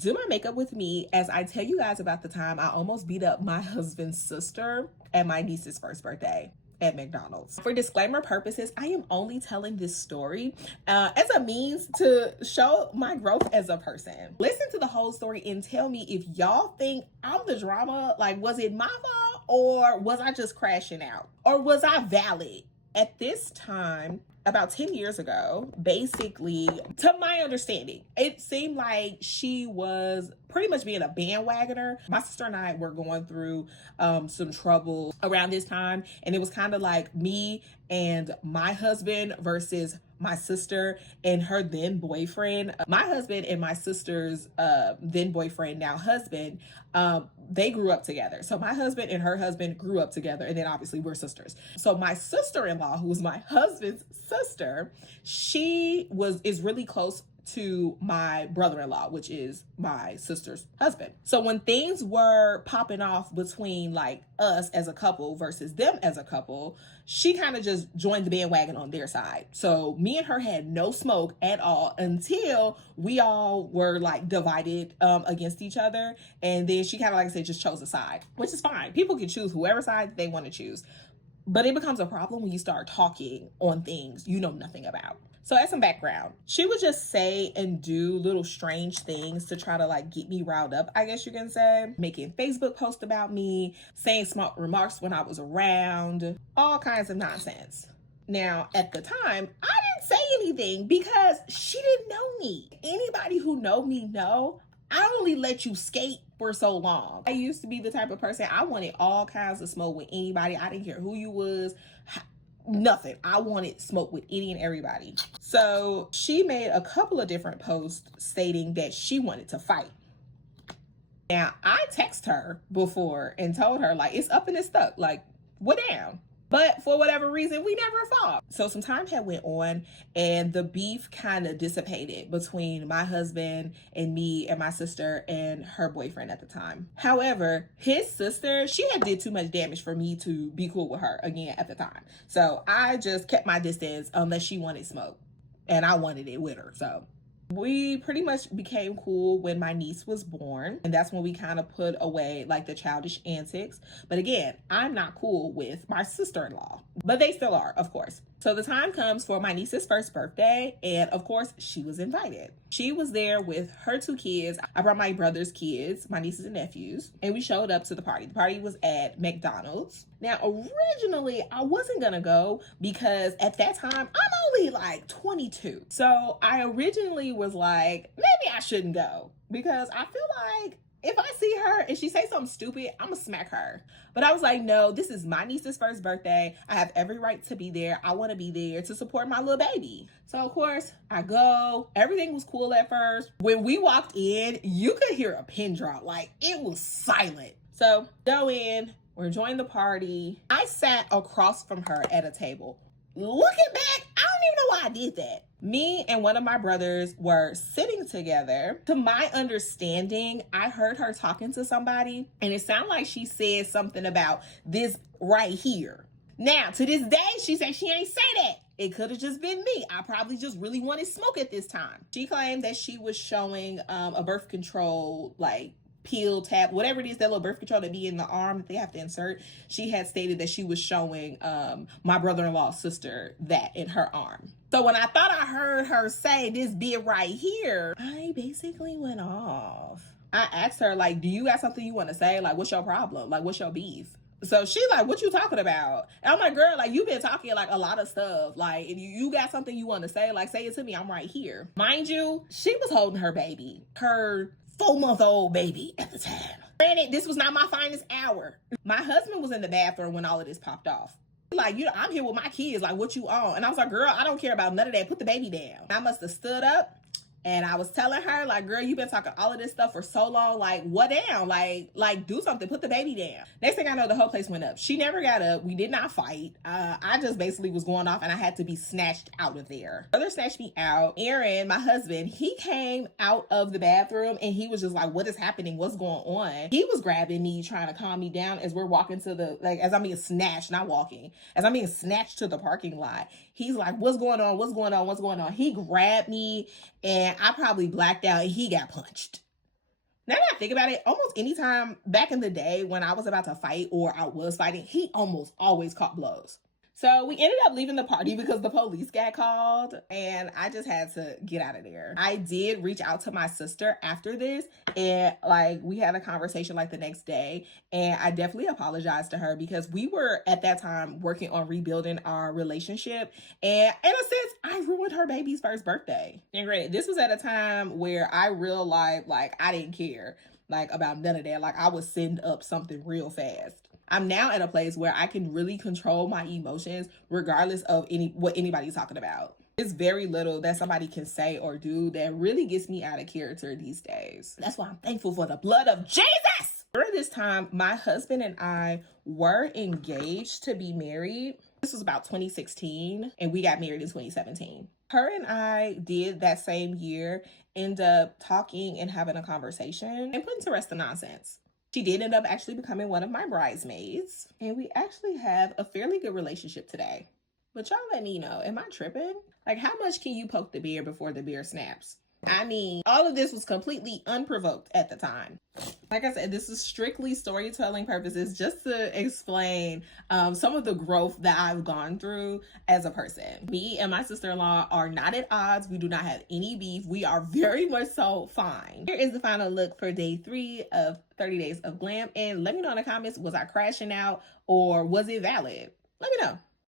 do my makeup with me as I tell you guys about the time I almost beat up my husband's sister at my niece's first birthday at McDonald's. For disclaimer purposes, I am only telling this story as a means to show my growth as a person. Listen to the whole story and tell me if y'all think I'm the drama. Like, was it my fault or was I just crashing out? Or was I valid? At this time, about 10 years ago, basically, to my understanding, it seemed like she was pretty much being a bandwagoner. My sister and I were going through some trouble around this time, and it was kind of like me and my husband versus my sister and her then boyfriend. My husband and my sister's then boyfriend, now husband, they grew up together. So my husband and her husband grew up together, and then obviously we're sisters. So my sister-in-law, who was my husband's sister, she is really close to my brother-in-law, which is my sister's husband. So when things were popping off between like us as a couple versus them as a couple, she kind of just joined the bandwagon on their side. So me and her had no smoke at all until we all were like divided against each other. And then she kind of, like I said, just chose a side, which is fine. People can choose whoever side they want to choose. But it becomes a problem when you start talking on things you know nothing about. So as some background, she would just say and do little strange things to try to like get me riled up, I guess you can say. Making Facebook posts about me, saying smart remarks when I was around, all kinds of nonsense. Now, at the time, I didn't say anything because she didn't know me. Anybody who know me know I only let you skate for so long. I used to be the type of person, I wanted all kinds of smoke with anybody. I didn't care who you was, nothing. I wanted smoke with any and everybody. So she made a couple of different posts stating that she wanted to fight. Now, I texted her before and told her, like, it's up and it's stuck. Like, we're down. But for whatever reason, we never fought. So some time had went on and the beef kind of dissipated between my husband and me and my sister and her boyfriend at the time. However, his sister, she had did too much damage for me to be cool with her again at the time. So I just kept my distance unless she wanted smoke. And I wanted it with her, so. We pretty much became cool when my niece was born, and that's when we kind of put away like the childish antics. But again, I'm not cool with my sister-in-law, but they still are, of course. So the time comes for my niece's first birthday, and of course, she was invited. She was there with her two kids. I brought my brother's kids, my nieces and nephews, and we showed up to the party. The party was at McDonald's. Now, originally, I wasn't gonna go because at that time, I'm only like 22. So I originally was like, maybe I shouldn't go because I feel like if I see her and she say something stupid, I'm gonna smack her. But I was like, no, this is my niece's first birthday. I have every right to be there. I want to be there to support my little baby. So of course I go. Everything was cool at first. When we walked in, you could hear a pin drop. Like, it was silent. So go in, we're enjoying the party. I sat across from her at a table. Looking back, I don't even know why I did that. Me and one of my brothers were sitting together. To my understanding, I heard her talking to somebody, and it sounded like she said something about this right here. Now, to this day, she said she ain't say that. It could have just been me. I probably just really wanted smoke at this time. She claimed that she was showing a birth control, like, peel, tab, whatever it is, that little birth control that be in the arm that they have to insert. She had stated that she was showing my brother-in-law's sister that in her arm. So when I thought I heard her say this bit right here, I basically went off. I asked her, like, do you got something you want to say? Like, what's your problem? Like, what's your beef? So she like, what you talking about? And I'm like, girl, like, you've been talking like a lot of stuff. Like, if you got something you want to say, like, say it to me. I'm right here. Mind you, she was holding her baby. Her 4-month-old baby at the time. Granted, this was not my finest hour. My husband was in the bathroom when all of this popped off. Like, you know, I'm here with my kids. Like, what you on? And I was like, girl, I don't care about none of that. Put the baby down. I must have stood up. And I was telling her, like, girl, you've been talking all of this stuff for so long. Like, what down? Like, do something. Put the baby down. Next thing I know, the whole place went up. She never got up. We did not fight. I just basically was going off and I had to be snatched out of there. Brother snatched me out. Aaron, my husband, he came out of the bathroom and he was just like, what is happening? What's going on? He was grabbing me, trying to calm me down as we're walking to the, like, as I'm being snatched, not walking, as I'm being snatched to the parking lot. He's like, what's going on? What's going on? What's going on? He grabbed me and I probably blacked out and he got punched. Now that I think about it, almost anytime back in the day when I was about to fight or I was fighting, he almost always caught blows. So we ended up leaving the party because the police got called and I just had to get out of there. I did reach out to my sister after this and like we had a conversation like the next day, and I definitely apologized to her because we were at that time working on rebuilding our relationship, and in a sense I ruined her baby's first birthday. And granted, this was at a time where I realized like I didn't care like about none of that. Like I would send up something real fast. I'm now at a place where I can really control my emotions regardless of what anybody's talking about. It's very little that somebody can say or do that really gets me out of character these days. That's why I'm thankful for the blood of Jesus. During this time, my husband and I were engaged to be married. This was about 2016, and we got married in 2017. Her and I did that same year end up talking and having a conversation and putting to rest the nonsense. She did end up actually becoming one of my bridesmaids, and we actually have a fairly good relationship today. But y'all let me know, am I tripping? Like, how much can you poke the bear before the bear snaps? I mean, all of this was completely unprovoked at the time. Like I said, this is strictly storytelling purposes, just to explain some of the growth that I've gone through as a person. Me and my sister-in-law are not at odds. We do not have any beef. We are very much so fine. Here is the final look for day 3 of 30 Days of Glam. And let me know in the comments, was I crashing out or was it valid? Let me know.